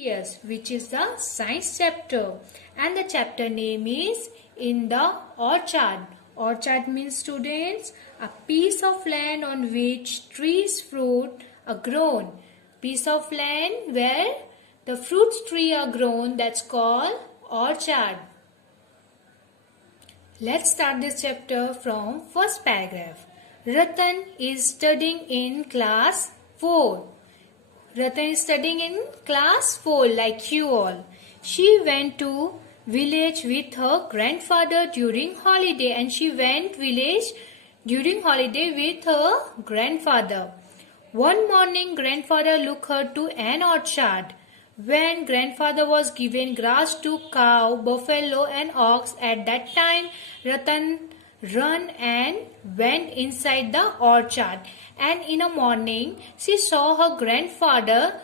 Yes, which is the science chapter, and the chapter name is In the Orchard. Orchard means, students, a piece of land on which trees fruit are grown. Piece of land where the fruits tree are grown, that's called orchard. Let's start this chapter from first paragraph. Ratan is studying in class 4. Ratan is studying in class 4 like you all. She went to village with her grandfather during holiday, and she went village during holiday with her grandfather. One morning grandfather took her to an orchard. When grandfather was giving grass to cow, buffalo and ox, at that time Ratan ran and went inside the orchard, and in the morning she saw her grandfather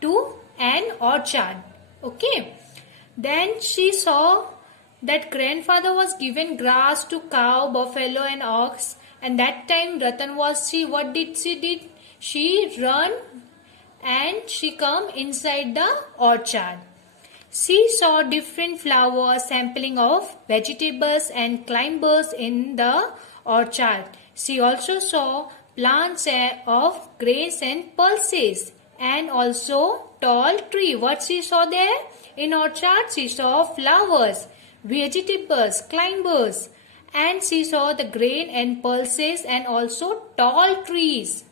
to an orchard. Okay, then she saw that grandfather was given grass to cow, buffalo and ox, and that time Ratan was what did she did? She run and she come inside the orchard. She saw different flowers, sampling of vegetables and climbers in the orchard. She also saw plants of grains and pulses, and also tall tree. What she saw there? In orchard she saw flowers, vegetables, climbers, and she saw the grain and pulses and also tall trees.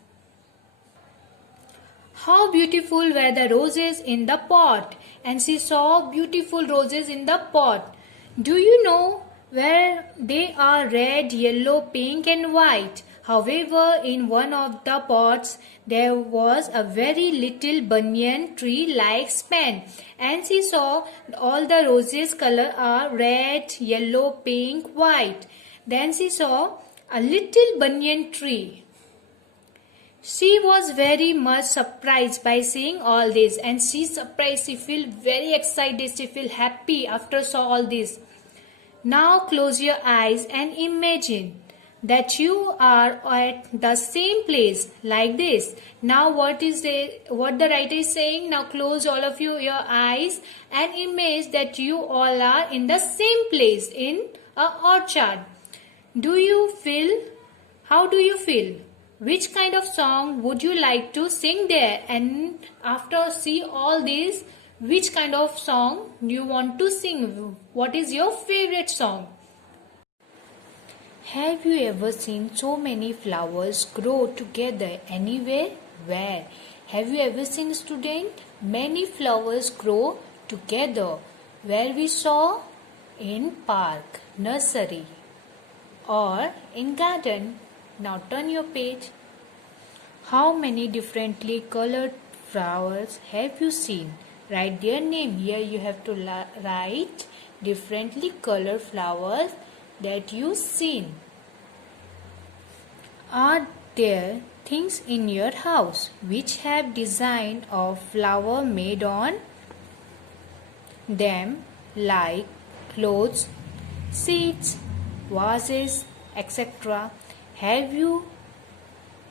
How beautiful were the roses in the pot, and she saw beautiful roses in the pot. Do you know where they are? Red, yellow, pink and white. However, in one of the pots there was a very little banyan tree like span, and she saw all the roses color are red, yellow, pink, white. Then she saw a little banyan tree. She was very much surprised by seeing all this, and she feel very excited, she feel happy after saw all this. Now close your eyes and imagine that you are at the same place like this. Now what the writer is saying? Now close all of your eyes and imagine that you all are in the same place in an orchard. How do you feel? Which kind of song would you like to sing there? And after see all this, which kind of song do you want to sing? What is your favorite song? Have you ever seen so many flowers grow together anywhere? Where? Have you ever seen, student, many flowers grow together? Where we saw? In park, nursery, or in garden. Now turn your page. How many differently colored flowers have you seen? Write their name. Here you have to write differently colored flowers that you've seen. Are there things in your house which have design of flower made on them, like clothes, seats, vases, etc.? Have you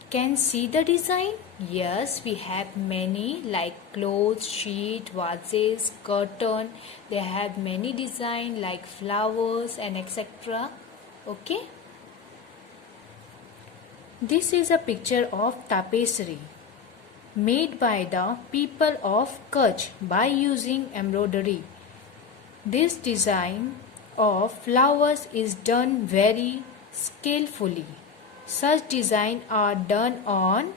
can see the design? Yes, we have many like clothes, sheet, vases, curtain. They have many design like flowers and etc. Okay. This is a picture of tapestry made by the people of Kutch by using embroidery. This design of flowers is done very skillfully. Such designs are done on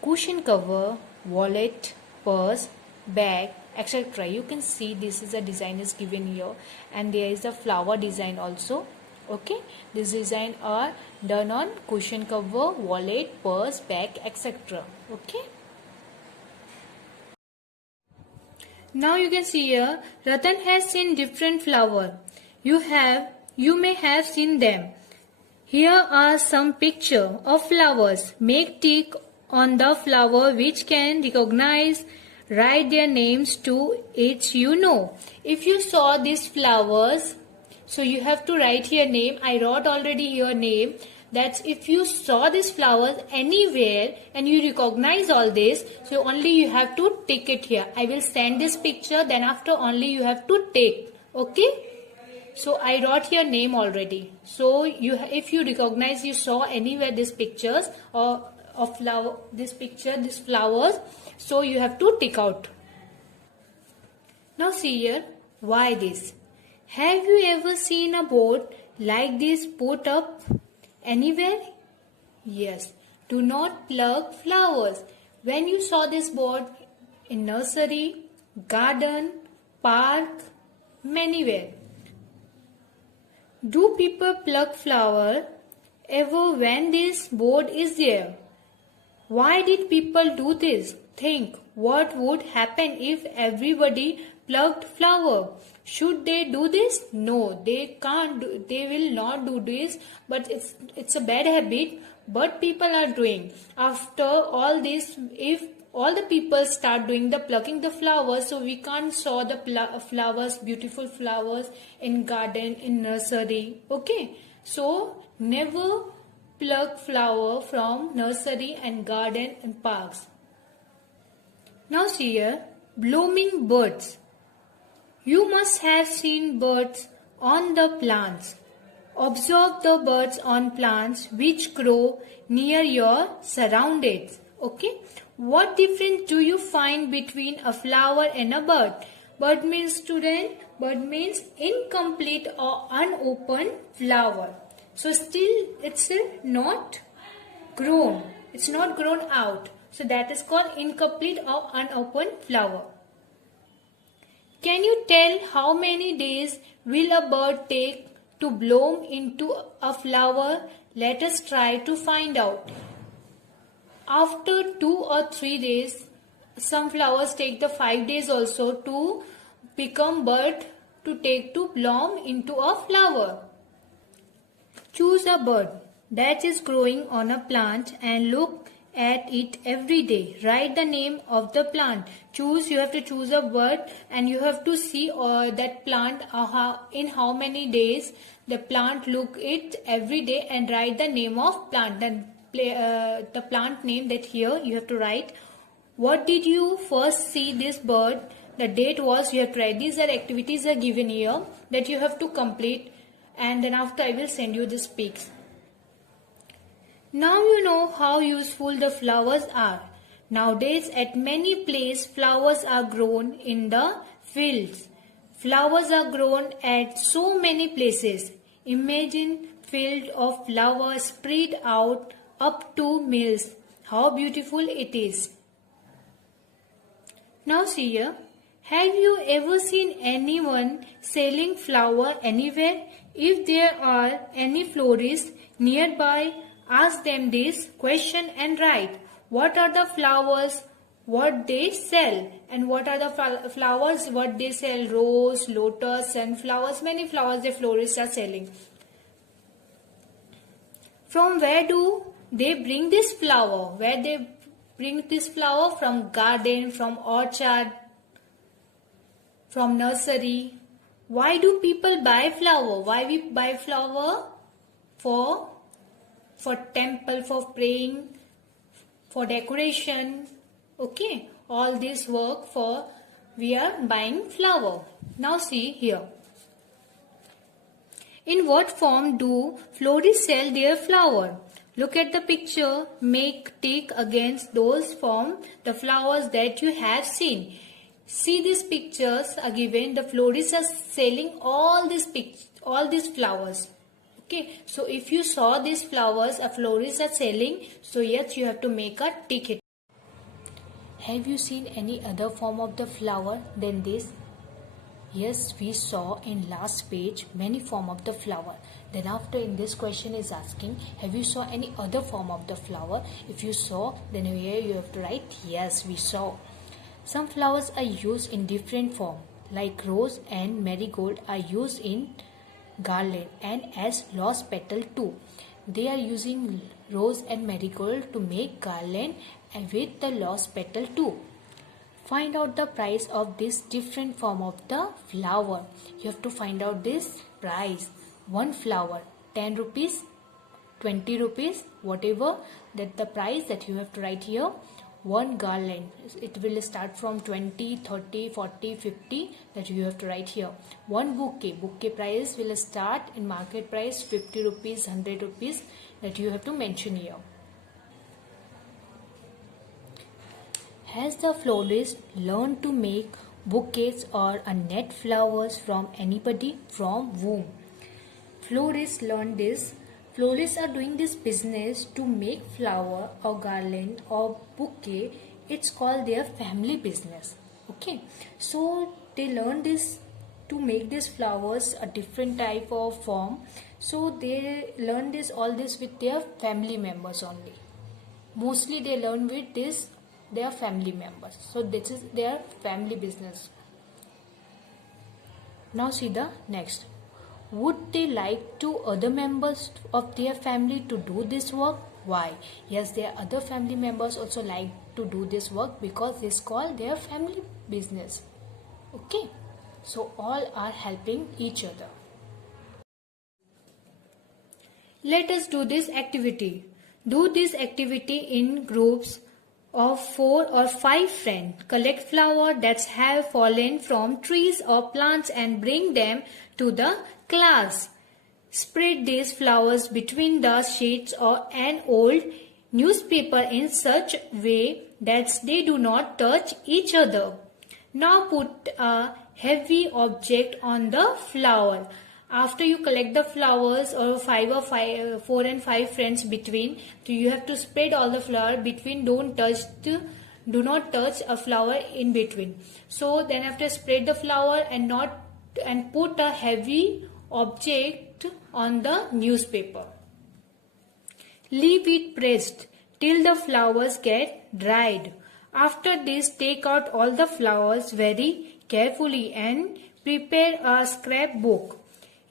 cushion cover, wallet, purse, bag, etc. You can see this is a design is given here, and there is a flower design also. Okay, this design are done on cushion cover, wallet, purse, bag, etc. Okay. Now you can see here, Ratan has seen different flower. You may have seen them. Here are some picture of flowers. Make tick on the flower which can recognize. Write their names to it you know. If you saw these flowers, so you have to write your name. I wrote already your name. That's if you saw these flowers anywhere and you recognize all this, so only you have to take it here. I will send this picture, then after only you have to take. Okay? So I wrote your name already. So if you recognize, you saw anywhere these pictures or of flower, this picture, these flowers, so you have to tick out. Now see here, why this? Have you ever seen a board like this put up anywhere? Yes. Do not pluck flowers. When you saw this board in nursery, garden, park, anywhere. Do people pluck flower ever when this board is there? Why did people do this? Think, what would happen if everybody plucked flower? Should they do this? No, they can't. They will not do this. But it's a bad habit. But people are doing. After all this, if all the people start doing the plucking the flowers, so we can't saw the flowers, beautiful flowers in garden, in nursery. Okay, so never pluck flower from nursery and garden and parks. Now see here, blooming birds. You must have seen birds on the plants. Observe the birds on plants which grow near your surroundings. Okay, what difference do you find between a flower and a bird? Bird means, student, bird means incomplete or unopened flower. So it's still not grown. It's not grown out. So that is called incomplete or unopened flower. Can you tell how many days will a bird take to bloom into a flower? Let us try to find out. After 2 or 3 days, some flowers take the 5 days also to become bud, to bloom into a flower. Choose a bird that is growing on a plant and look at it every day. Write the name of the plant. You have to choose a bird and you have to see that plant in how many days the plant look it every day and write the name of plant. Then the plant name that here you have to write. What did you first see this bird? The date was, you have to write. These are activities are given here that you have to complete, and then after I will send you this pics. Now you know how useful the flowers are. Nowadays at many places flowers are grown in the fields. Flowers are grown at so many places. Imagine field of flowers spread out up to miles. How beautiful it is. Now see here. Have you ever seen anyone selling flower anywhere? If there are any florists nearby, ask them this question and write. What are the flowers what they sell? And what are the flowers what they sell? Rose, lotus, sunflowers, many flowers the florists are selling. From where do they bring this flower? Where they bring this flower? From garden, from orchard, from nursery. Why do people buy flower? Why we buy flower? For temple, for praying, for decoration. Okay, all this work for we are buying flower. Now see here. In what form do florists sell their flower? Look at the picture. Make tick against those form the flowers that you have seen. See these pictures are given. The florists are selling all these flowers. Okay, so if you saw these flowers a florist are selling, so yes, you have to make a ticket. Have you seen any other form of the flower than this? Yes, we saw in last page many form of the flower. Then after in this question is asking, have you saw any other form of the flower? If you saw, then here you have to write, yes, we saw. Some flowers are used in different form, like rose and marigold are used in garland and as lost petal too. They are using rose and marigold to make garland and with the lost petal too. Find out the price of this different form of the flower. You have to find out this price. One flower 10 rupees, 20 rupees, whatever that the price that you have to write here. One garland, it will start from 20, 30, 40, 50 that you have to write here. One bouquet price will start in market price 50 rupees, 100 rupees that you have to mention here. Has the florist learned to make bouquets or a net flowers from anybody? From whom? Florists learn this. Florists are doing this business to make flower or garland or bouquet. It's called their family business. Okay, so they learn this to make these flowers a different type of form. So they learn all this with their family members only. Mostly they learn with this their family members. So this is their family business. Now see the next. Would they like to other members of their family to do this work? Why? Yes, their other family members also like to do this work because it's called their family business. Okay, so all are helping each other. Let us do this activity. Do this activity in groups of 4 or 5 friends. Collect flowers that have fallen from trees or plants and bring them to the class. Spread these flowers between the sheets or an old newspaper in such way that they do not touch each other. Now put a heavy object on the flower. After you collect the flowers or 4 and 5 friends between, so you have to spread all the flower between. Do not touch a flower in between. So then after spread the flower and put a heavy object on the newspaper. Leave it pressed till the flowers get dried. After this, take out all the flowers very carefully and prepare a scrapbook.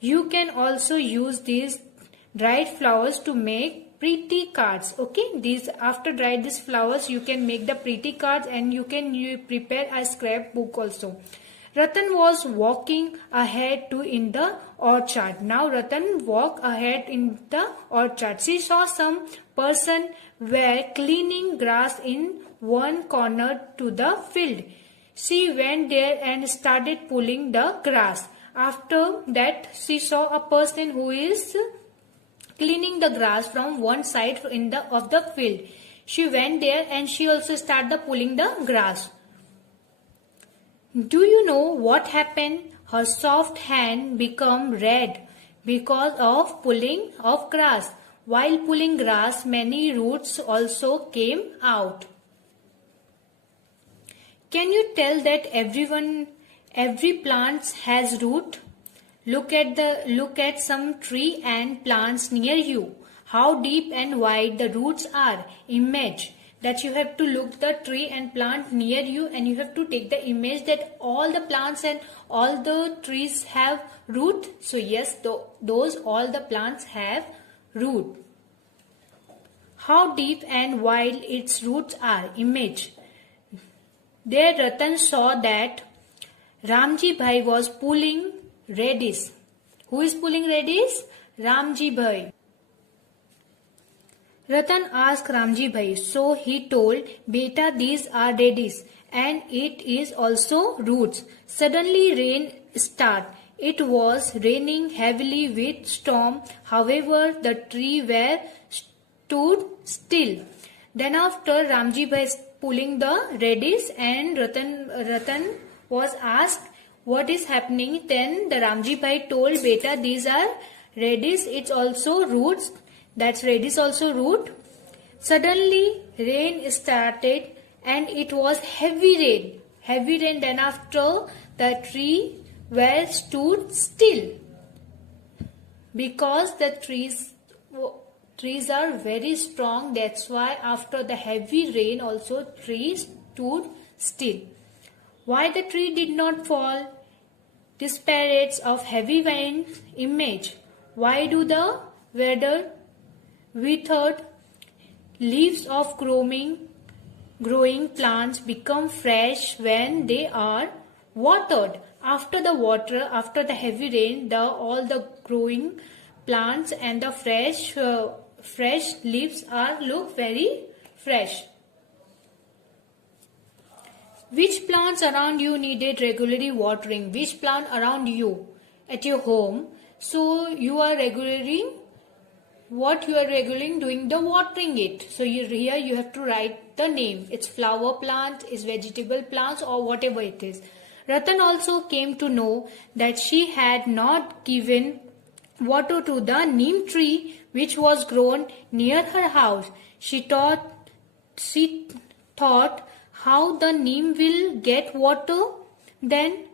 You can also use these dried flowers to make pretty cards. Okay, after dried these flowers you can make the pretty cards and you can prepare a scrapbook also. Ratan was walking ahead in the orchard. Now Ratan walked ahead in the orchard. She saw some person were cleaning grass in one corner to the field. She went there and started pulling the grass. After that, she saw a person who is cleaning the grass from one side of the field. She went there and she also started pulling the grass. Do you know what happened? Her soft hand became red because of pulling of grass. While pulling grass, many roots also came out. Can you tell that every plant has root? Look at some tree and plants near you. How deep and wide the roots are. Imagine that you have to look the tree and plant near you and you have to take the image that all the plants and all the trees have root. So yes, all the plants have root. How deep and wide its roots are. Image. There Ratan saw that Ramji Bhai was pulling radish. Who is pulling radish? Ramji Bhai. Ratan asked Ramji Bhai, so he told, Beta, these are radish and it is also roots. Suddenly rain started. It was raining heavily with storm. However, the tree were stood still. Then after Ramji Bhai pulling the radish and Ratan was asked what is happening. Then the Ramji Bhai told, Beta, these are radish, it's also roots. That's radish also root. Suddenly rain started and it was heavy rain. Heavy rain. Then after the tree were stood still. Because the trees are very strong. That's why after the heavy rain also trees stood still. Why the tree did not fall? Disparates of heavy rain image. Why do the weather withered leaves of growing plants become fresh when they are watered? After the heavy rain, all the growing plants and the fresh fresh leaves are look very fresh. Which plants around you needed regularly watering? Which plant around you at your home? So you are regularly doing the watering it. So here you have to write the name. It's flower plant, it's vegetable plants, or whatever it is. Ratan also came to know that she had not given water to the neem tree which was grown near her house. She thought how the neem will get water. Then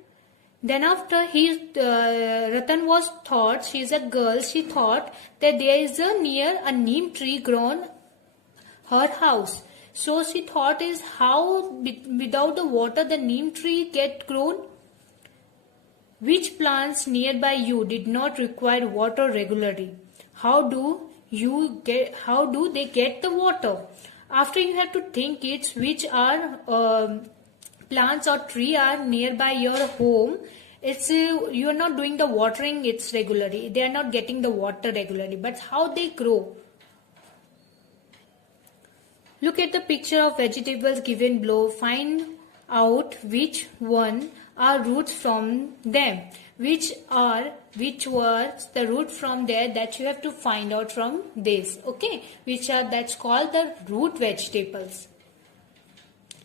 after Ratan was thought, she is a girl, she thought that there is near a neem tree grown her house. So she thought is how without the water the neem tree get grown. Which plants nearby you did not require water regularly? How do they get the water? After you have to think it's which are plants or tree are nearby your home. It's you are not doing the watering it's regularly. They are not getting the water regularly. But how they grow? Look at the picture of vegetables given below. Find out which one are roots from them. Which was the root from there that you have to find out from this. Okay, that's called the root vegetables.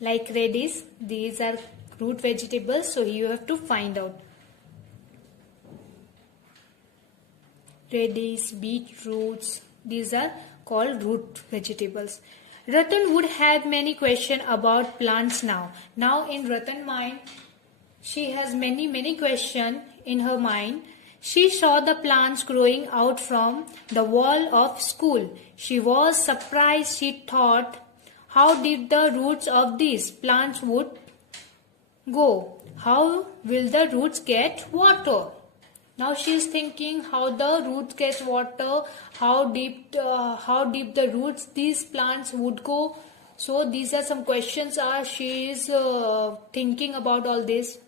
Like radish, these are root vegetables, so you have to find out. Radish, beetroots, these are called root vegetables. Ratan would have many questions about plants now. Now in Ratan's mind, she has many questions in her mind. She saw the plants growing out from the wall of school. She was surprised. She thought, how did the roots of these plants would go? How will the roots get water? Now she is thinking how the roots get water, how deep the roots these plants would go. So these are some questions she is thinking about all this.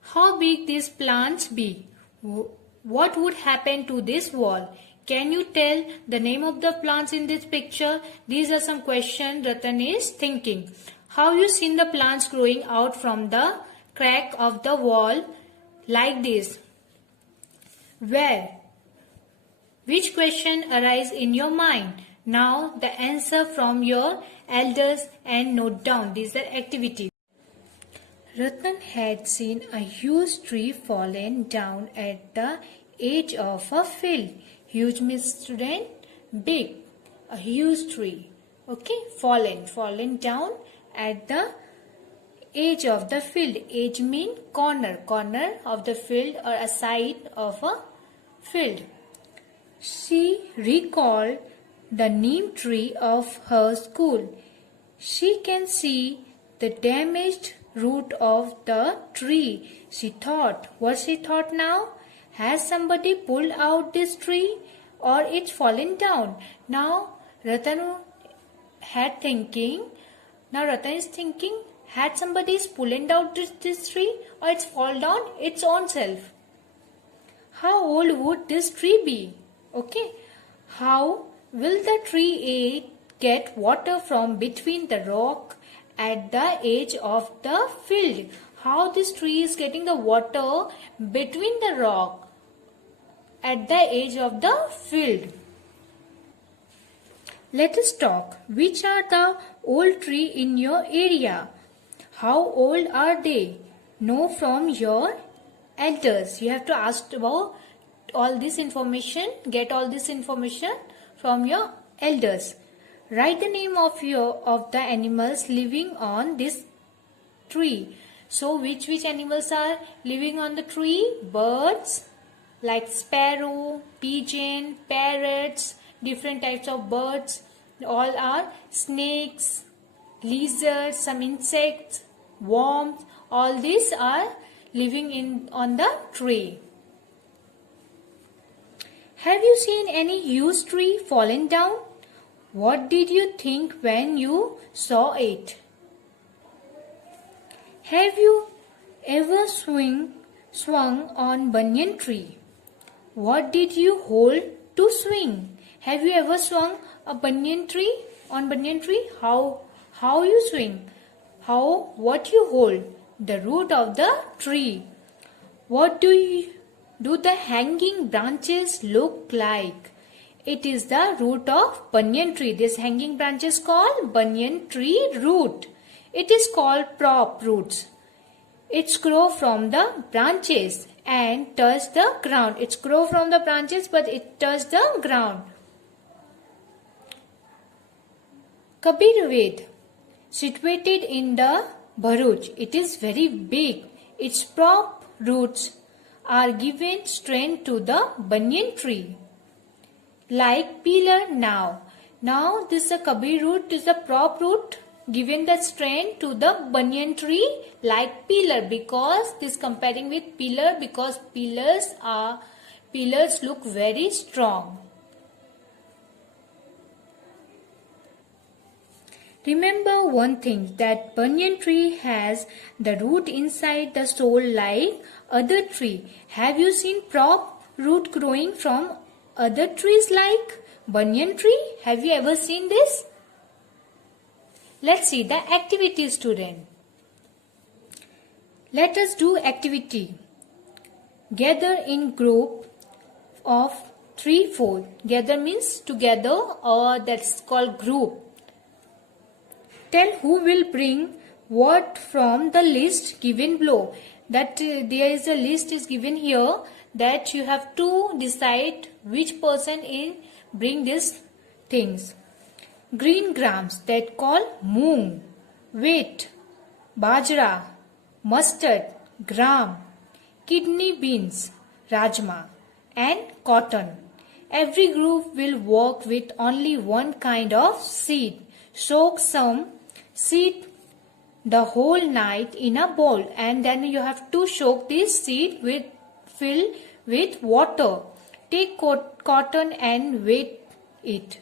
How big these plants be? What would happen to this wall? Can you tell the name of the plants in this picture? These are some questions Ratan is thinking. How you seen the plants growing out from the crack of the wall like this? Where? Which question arise in your mind? Now the answer from your elders and note down. These are activities. Ratan had seen a huge tree fallen down at the edge of a field. Huge means student, big, a huge tree. Okay, fallen down at the edge of the field. Edge mean corner of the field or a side of a field. She recalled the neem tree of her school. She can see the damaged root of the tree. She thought. What she thought now? Has somebody pulled out this tree or it's fallen down? Now Ratan is thinking, had somebody pulling out this tree or it's fall down its own self? How old would this tree be? Okay. How will the tree get water from between the rock at the edge of the field? How this tree is getting the water between the rock at the edge of the field? Let us talk. Which are the old tree in your area? How old are they? Know from your elders. You have to ask about all this information, get all this information from your elders. Write the name of the animals living on this tree. So which animals are living on the tree? Birds like sparrow, pigeon, parrots, different types of birds. All are snakes, lizards, some insects, worms. All these are living on the tree. Have you seen any huge tree fallen down? What did you think when you saw it? Have you ever swung on banyan tree? What did you hold to swing? Have you ever swung a banyan tree on banyan tree? How you swing? What you hold? The root of the tree. What do the hanging branches look like? It is the root of banyan tree. This hanging branch is called banyan tree root. It is called prop roots. It's grow from the branches and touch the ground. It's grow from the branches but it touch the ground. Kabir Ved, situated in the Bharuch. It is very big. Its prop roots are given strength to the banyan tree. Like pillar now. Now this is a Kabir root, is a prop root given the strength to the banyan tree like pillar, because this comparing with pillar because pillars look very strong. Remember one thing, that banyan tree has the root inside the soul like other tree. Have you seen prop root growing from other trees like banyan tree? Have you ever seen this? Let's see the activity, student. Let us do activity. Gather in group of 3-4. Gather means together, or that's called group. Tell who will bring what from the list given below. That there is a list is given here, that you have to decide which person is bring these things. Green grams, that call moong, wheat, bajra, mustard, gram, kidney beans, rajma, and cotton. Every group will work with only one kind of seed. Soak some seed the whole night in a bowl, and then you have to soak this seed with fill with water. Take cotton and wet it.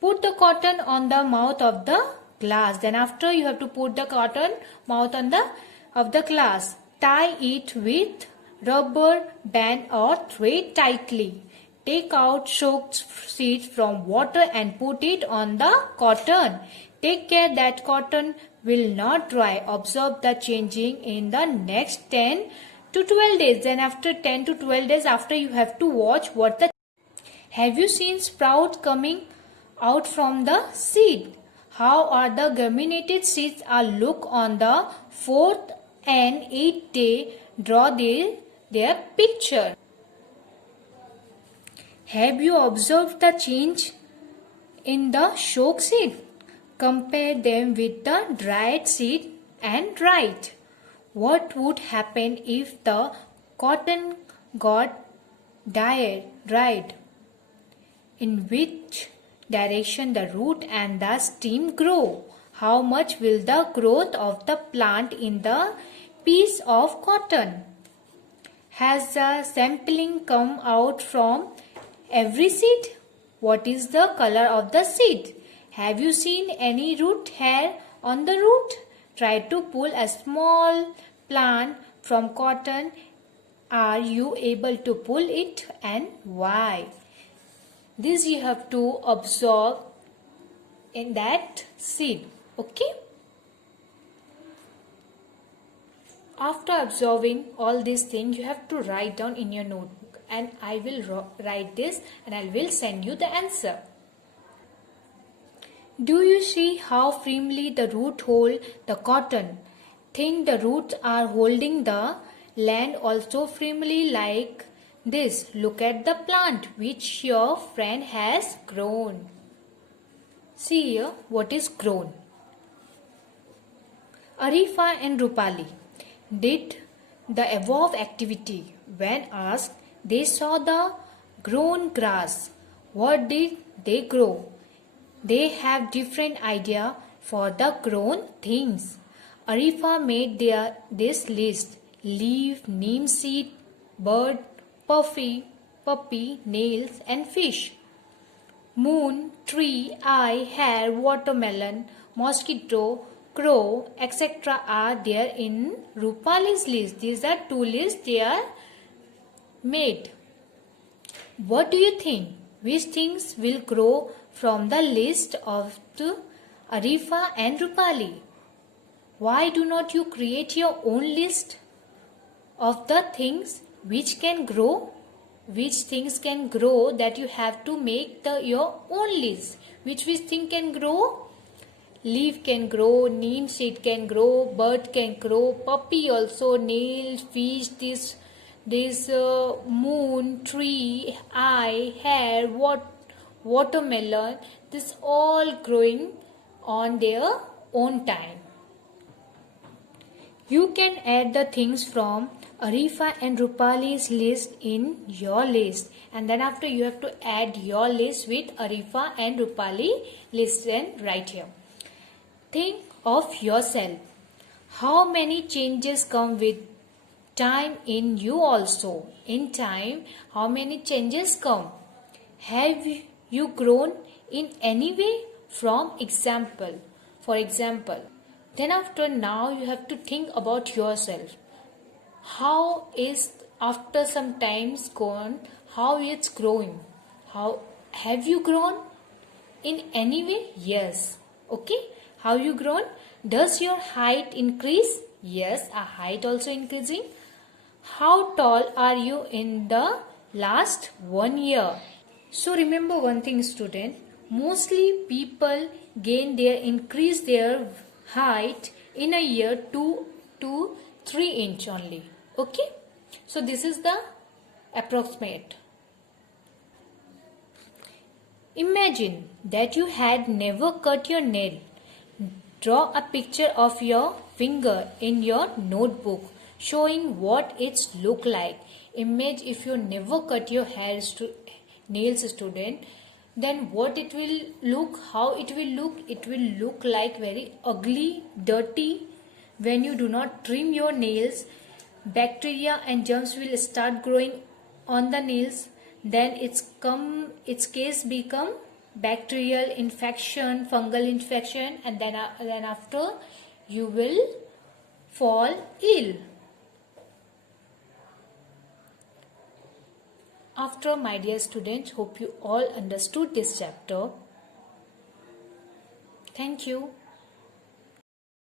Put the cotton on the mouth of the glass. Then after you have to put the cotton mouth on the glass. Tie it with rubber band or thread tightly. Take out soaked seeds from water and put it on the cotton. Take care that cotton will not dry. Observe the changing in the next 10 to 12 days. Then after 10 to 12 days, after you have to watch what the... Have you seen sprout coming out from the seed? How are the germinated seeds are look on the 4th and 8th day? Draw their picture. Have you observed the change in the soaked seed? Compare them with the dried seed and write. What would happen if the cotton got dried? In which direction the root and the stem grow? How much will the growth of the plant in the piece of cotton? Has the sampling come out from every seed? What is the color of the seed? Have you seen any root hair on the root? Try to pull a small plant from cotton. Are you able to pull it, and why? This you have to observe in that seed. Okay? After observing all these things, you have to write down in your notebook, and I will write this and I will send you the answer. Do you see how firmly the root hold the cotton? Think the roots are holding the land also firmly like this. Look at the plant which your friend has grown. See here what is grown. Arifa and Rupali did the above activity. When asked, they saw the grown grass. What did they grow? They have different idea for the grown things. Arifa made this list: leaf, neem seed, bird, puppy, nails and fish. Moon, tree, eye, hair, watermelon, mosquito, crow, etc. are there in Rupali's list. These are two lists they are made. What do you think? Which things will grow from the list of the Arifa and Rupali? Why do not you create your own list of the things which can grow? Which things can grow that you have to make your own list? Which thing can grow? Leaf can grow, neem seed can grow, bird can grow, puppy also, nail, fish, this moon, tree, eye, hair, watermelon. This all growing on their own time. You can add the things from Arifa and Rupali's list in your list, and then after you have to add your list with Arifa and Rupali list and write here. Think of yourself. How many changes come with time in you also? In time, how many changes come? Have you grown in any way? For example, then after now you have to think about yourself. How is after some times gone, how it's growing? How have you grown in any way? Yes. Okay. How you grown? Does your height increase? Yes, our height also increasing. How tall are you in the last 1 year? So remember one thing, student. Mostly people increase their height in a year 2 to 3 inch only. Okay. So this is the approximate. Imagine that you had never cut your nail. Draw a picture of your finger in your notebook showing what it's look like. Imagine if you never cut your nails, student, then what it will look, how it will look like very ugly, dirty. When you do not trim your nails, bacteria and germs will start growing on the nails. Then its case become bacterial infection, fungal infection, and then after you will fall ill. After, my dear students, hope you all understood this chapter. Thank you.